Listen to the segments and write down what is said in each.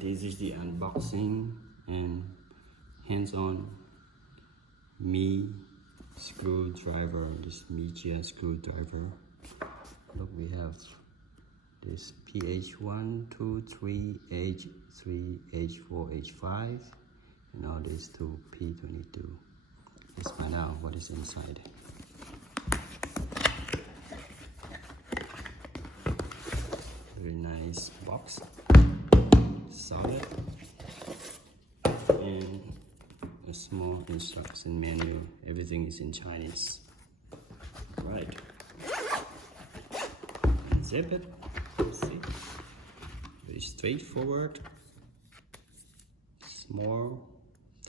This is the unboxing and hands-on screwdriver. This Mijia screwdriver. Look, we have this PH1, 2, 3, H3, H4, H5, and all these two P22. Let's find out what is inside. Very nice box, solid, and a small instruction manual. Everything is in Chinese. Right. Unzip it. See? Very straightforward. Small,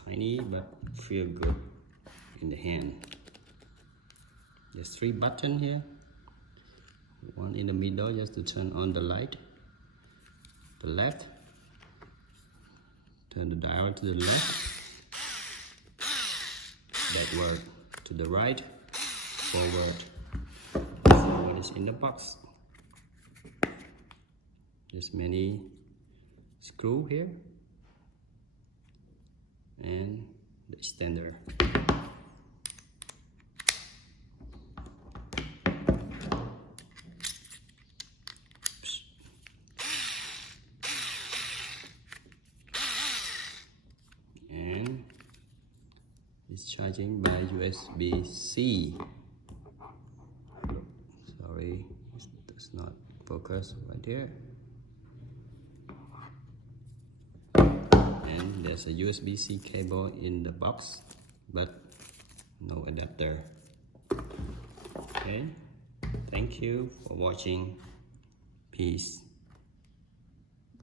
tiny, but feel good in the hand. There's 3 buttons here. One in the middle just to turn on the light. The left, turn the dial to the left. Backward to the right. Forward. So what is in the box? There's many screw here and the extender. And it's charging by USB-C. Sorry, it does not focus right there. And there's a USB-C cable in the box, but no adapter. Okay, thank you for watching. Peace.